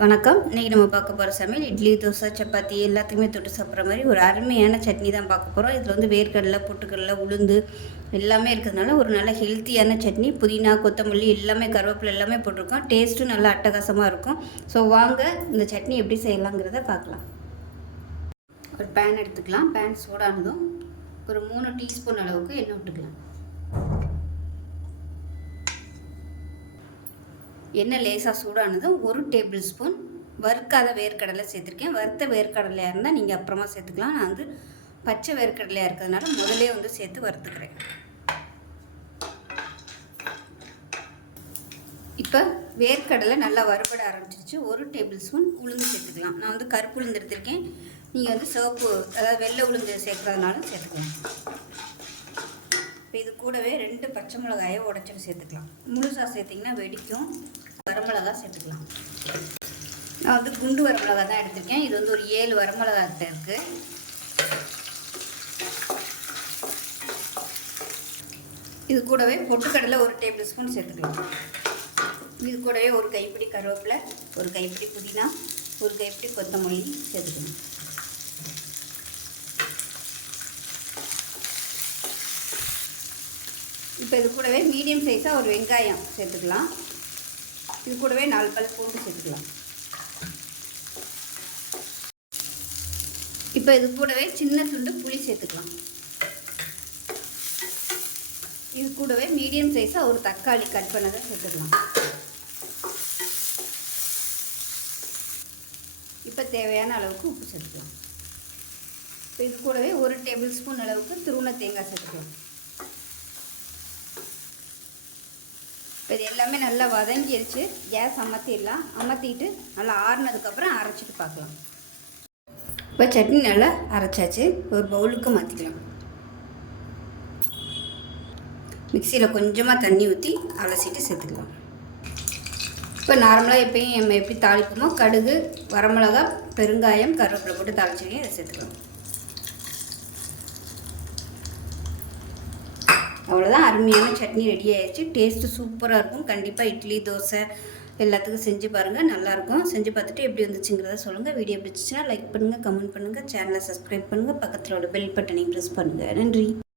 வணக்கம். இன்றைக்கி நம்ம பார்க்க போகிற சமையல் இட்லி தோசை சப்பாத்தி எல்லாத்துக்குமே தொட்டு சாப்பிட்ற மாதிரி ஒரு அருமையான சட்னி தான் பார்க்க போகிறோம் இதில் வந்து வேர்க்கடலை பொட்டுக்கடலை உளுந்து எல்லாமே இருக்கிறதுனால ஒரு நல்ல ஹெல்த்தியான சட்னி புதினா கொத்தமல்லி எல்லாமே கருவேப்பிலை எல்லாமே போட்டிருக்கோம். டேஸ்ட்டும் நல்லா அட்டகாசமாக இருக்கும். ஸோ வாங்க இந்த சட்னி எப்படி செய்யலாங்கிறத பார்க்கலாம். ஒரு பேன் எடுத்துக்கலாம். பேன் சூடானதும் ஒரு மூணு டீஸ்பூன் அளவுக்கு எண்ணெய் விட்டுக்கலாம். எண்ணெய் லேசாக சூடானதும் ஒரு டேபிள் ஸ்பூன் வறுக்காத வேர்க்கடலை சேர்த்துருக்கேன். வறுத்த வேர்க்கடலையாக இருந்தால் நீங்கள் அப்புறமா சேர்த்துக்கலாம். நான் வந்து பச்சை வேர்க்கடலையாக இருக்கிறதுனால முதலே வந்து சேர்த்து வறுத்துக்கிறேன். இப்போ வேர்க்கடலை நல்லா வறுபட ஆரம்பிச்சிருச்சு. ஒரு டேபிள் ஸ்பூன் உளுந்து சேர்த்துக்கலாம். நான் வந்து கருப்பு உளுந்து எடுத்திருக்கேன். நீங்கள் வந்து சிவப்பு அதாவது வெள்ளை உளுந்து சேர்க்குறதுனாலும் சேர்த்துக்கலாம். இப்போ இது கூடவே ரெண்டு பச்சை மிளகாயை உடச்சிட்டு சேர்த்துக்கலாம். முழுசாக சேர்த்திங்கன்னா வெடிக்கும். வரமிளகா சேர்த்துக்கலாம். நான் வந்து குண்டு வரமிளகா தான் எடுத்திருக்கேன். இது வந்து ஒரு ஏழு வரமிளகா இருக்குது இது கூடவே பொட்டுக்கடலை ஒரு டேபிள் ஸ்பூன் சேர்த்துக்கலாம். இது கூடவே ஒரு கைப்பிடி கருவேப்பிலை ஒரு கைப்பிடி புதினா ஒரு கைப்பிடி கொத்தமல்லி சேர்த்துக்கணும் இப்போ இது கூடவே மீடியம் சைஸாக ஒரு வெங்காயம் சேர்த்துக்கலாம். இது கூடவே நாலு பல் பூண்டு சேர்த்துக்கலாம். இப்போ இது கூடவே சின்ன துண்டு புளி சேர்த்துக்கலாம். இது கூடவே மீடியம் சைஸாக ஒரு தக்காளி கட் பண்ணதை சேர்த்துக்கலாம். இப்போ தேவையான அளவுக்கு உப்பு சேர்த்துக்கலாம். இப்போ இது கூடவே ஒரு டேபிள் ஸ்பூன் அளவுக்கு திருவண்ண தேங்காய் சேர்த்துக்கலாம். சரி எல்லாமே நல்லா வதங்கிருச்சு. கேஸ் அமர்த்திடலாம் அமர்த்திட்டு நல்லா ஆறுனதுக்கப்புறம் அரைச்சிட்டு பார்க்கலாம். இப்போ சட்னி நல்லா அரைச்சாச்சு. ஒரு பவுலுக்கு மாற்றிக்கலாம் மிக்சியில் கொஞ்சமாக தண்ணி ஊற்றி அலசிட்டு சேர்த்துக்கலாம். இப்போ நார்மலாக எப்பயும் நம்ம எப்படி தாளிப்போமோ கடுகு வரமிளகா பெருங்காயம் கருவேப்பிலை போட்டு தாளிச்சிங்க இதை சேர்த்துக்கலாம். அவ்வளோதான் அருமையான சட்னி ரெடி ஆயிடுச்சு. டேஸ்ட்டு சூப்பராக இருக்கும். கண்டிப்பாக இட்லி தோசை எல்லாத்துக்கும் செஞ்சு பாருங்கள் நல்லாயிருக்கும் செஞ்சு பார்த்துட்டு எப்படி வந்துச்சுங்கிறத சொல்லுங்கள் வீடியோ பிடிச்சிச்சின்னா லைக் பண்ணுங்கள் கமெண்ட் பண்ணுங்கள் சேனலை சப்ஸ்கிரைப் பண்ணுங்கள் பக்கத்தில் உள்ள பெல் பட்டனையும் ப்ரெஸ் பண்ணுங்கள் நன்றி.